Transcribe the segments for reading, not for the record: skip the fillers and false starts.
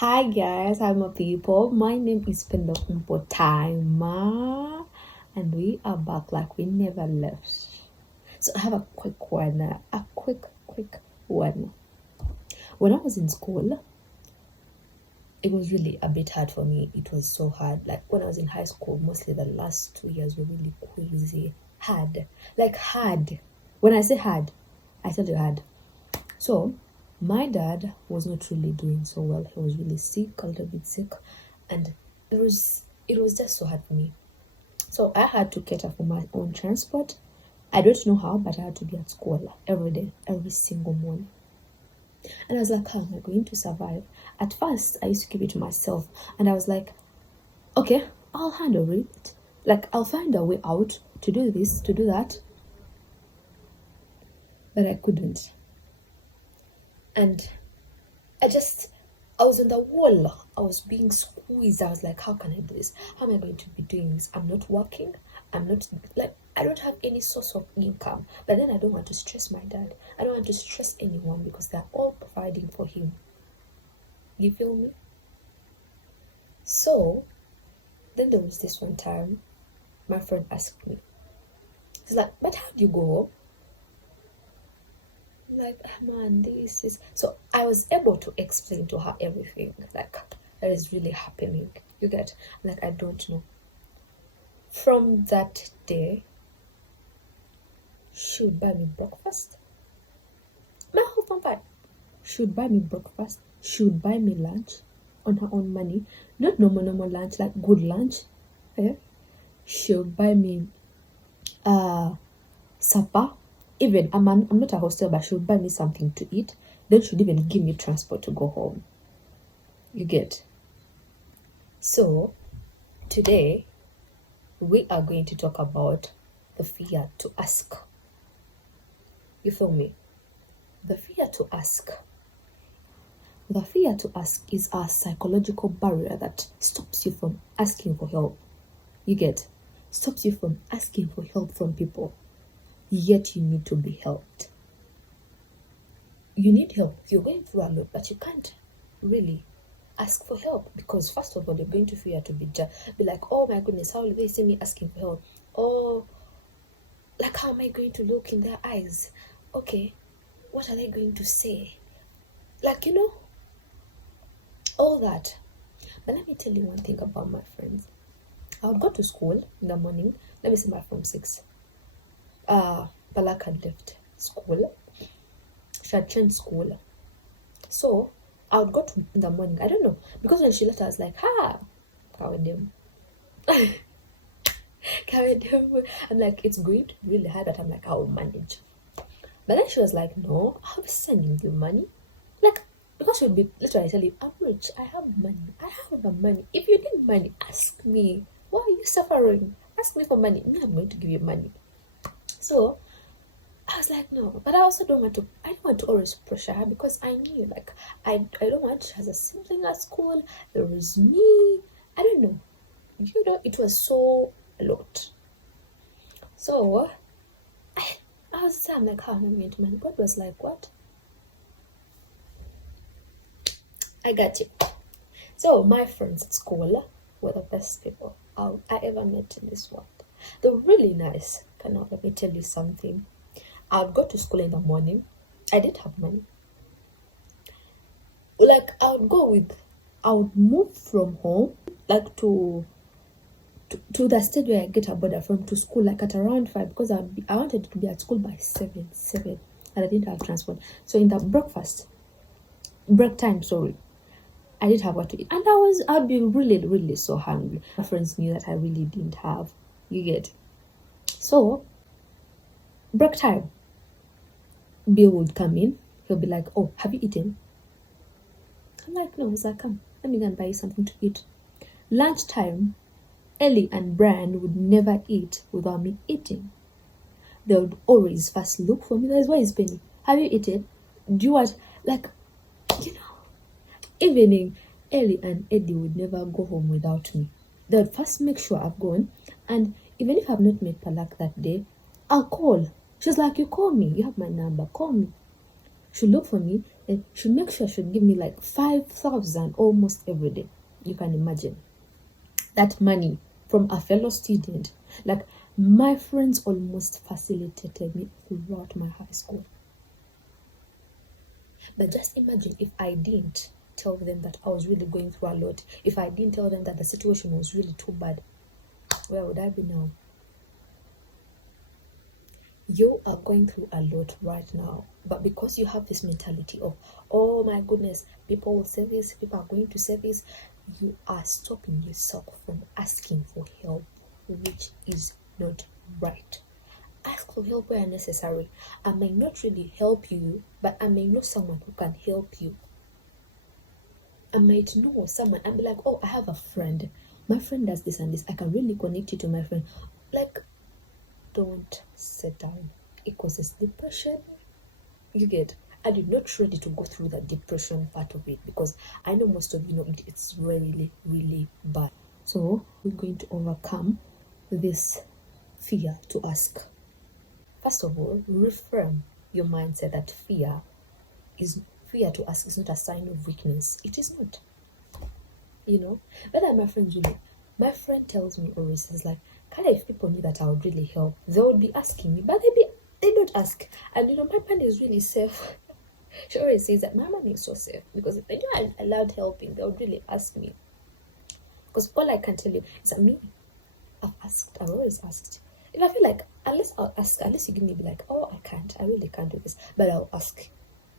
Hi guys, hi my people. My name is Pendokumpo Timer, and we are back like we never left. So I have a quick one, a quick one. When I was in school, it was really a bit hard for me. It was so hard. Like when I was in high school, mostly the last 2 years were really crazy hard. Like hard. When I say hard, I tell you hard. So my dad was not really doing so well. He was really sick, a little bit sick, and it was just so hard for me. So I had to cater for my own transport. I don't know how, but I had to be at school every day, every single morning. And I was like, how am I going to survive? At first, I used to keep it to myself, and I was like, okay, I'll handle it. Like, I'll find a way out to do this, to do that. But I couldn't. And I was on the wall. I was being squeezed. I was like, how can I do this? How am I going to be doing this? I'm not working. I don't have any source of income. But then I don't want to stress my dad. I don't want to stress anyone because they're all providing for him. You feel me? So, then there was this one time, my friend asked me, he's like, but how do you go? Like, man, this is so I was able to explain to her everything like that is really happening. You get, like, I don't know. From that day, she would buy me breakfast. My whole family, she would buy me breakfast. She would buy me lunch on her own money, not normal lunch, like good lunch. Yeah. She would buy me supper. Even I'm not a hostel, but she would buy me something to eat. Then she'd even give me transport to go home. You get. So today we are going to talk about the fear to ask. You feel me? The fear to ask. The fear to ask is a psychological barrier that stops you from asking for help. You get? Stops you from asking for help from people. Yet you need to be helped. You need help. You're going through a lot, but you can't really ask for help because first of all, you're going to fear to be like, oh my goodness, how will they see me asking for help? Oh, like, how am I going to look in their eyes? Okay, what are they going to say? Like, all that. But let me tell you one thing about my friends. I would go to school in the morning. Let me say my from 6. Palak had left school. She had changed school. So I would go to in the morning. I don't know. Because when she left, I was like, Kawedem. Kawedem. I'm like, it's going to be really hard, but I'm like, I will manage. But then she was like, no, I'll be sending you money. Like, because she would be literally tell you, I'm rich, I have money. I have the money. If you need money, ask me. Why are you suffering? Ask me for money. Me, I'm going to give you money. So I was like, no, but I also don't want to always pressure her because I knew, like, I don't want she has a sibling at school. There was me. I don't know. It was so a lot. So I was saying, I'm like, how am I going to money? God was like, what? I got you. So my friends at school were the best people I ever met in this world. They're really nice. Let me tell you something. I would go to school in the morning. I didn't have money. Like, I would move from home, like to the stage where I get a border from to school, like at around 5, because I wanted to be at school by 7, and I didn't have transport. So in the break time, I didn't have what to eat, and I'd be really, really so hungry. My friends knew that I really didn't have. You get. So break time, Bill would come in. He'll be like, oh, have you eaten? I'm like, no. He's like, come, let me go and buy you something to eat. Lunchtime, Ellie and Brian would never eat without me eating. They would always first look for me. Where is Penny? Have you eaten? Do you want, like, evening, Ellie and Eddie would never go home without me. They would first make sure I've gone, and even if I've not met Palak that day, I'll call. She's like, you call me, you have my number, call me. She'll look for me. And she makes sure she'll give me like 5,000 almost every day. You can imagine that money from a fellow student. Like, my friends almost facilitated me throughout my high school. But just imagine if I didn't tell them that I was really going through a lot, if I didn't tell them that the situation was really too bad, where would I be now? You are going through a lot right now, but because you have this mentality of, oh my goodness, people will say this, people are going to say this, you are stopping yourself from asking for help, which is not right. Ask for help where necessary. I may not really help you, but I may know someone who can help you. I might know someone and be like, oh, I have a friend. My friend does this and this. I can really connect you to my friend. Like, don't sit down. It causes depression. You get? And you're not ready to go through the depression part of it, because I know most of you know it's really, really bad. So we're going to overcome this fear to ask. First of all, reframe your mindset that fear to ask is not a sign of weakness. It is not. You know, but my friends really, my friend tells me always, is like, Carla, if people knew that I would really help, they would be asking me, but they don't ask. And you know, my friend is really safe. She always says that my money is so safe, because if they knew I allowed helping, they would really ask me. Because all I can tell you is that me, I've always asked. If I feel like, unless you give me, be like, oh, I really can't do this, but I'll ask.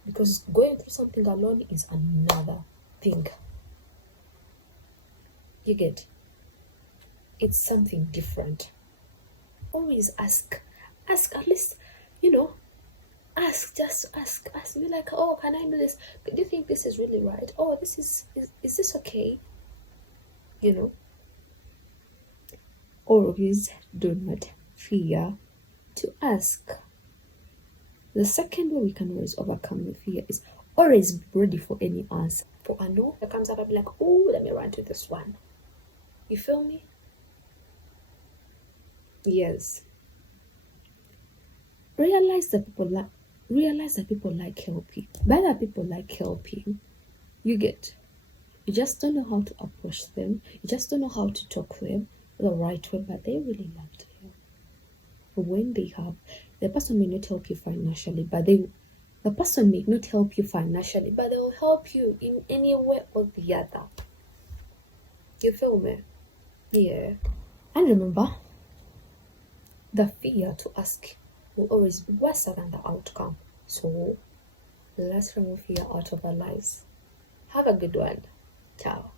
Because going through something alone is another thing. You get? It's something different. Always ask at least, you know, just ask me, like, oh, can I do this? Do you think this is really right? Oh, is this okay? You know, always do not fear to ask. The second way we can always overcome the fear is always be ready for any answer. For a no that comes up, I'll be like, oh, let me run to this one. You feel me? Yes. Realize that people like helping. But other people like helping. You get? You just don't know how to approach them. You just don't know how to talk to them the right way, but they really love to help. When they have, the person may not help you financially, but the person may not help you financially, but they will help you in any way or the other. You feel me? Yeah. And remember, the fear to ask will always be worse than the outcome. So let's remove fear out of our lives. Have a good one. Ciao.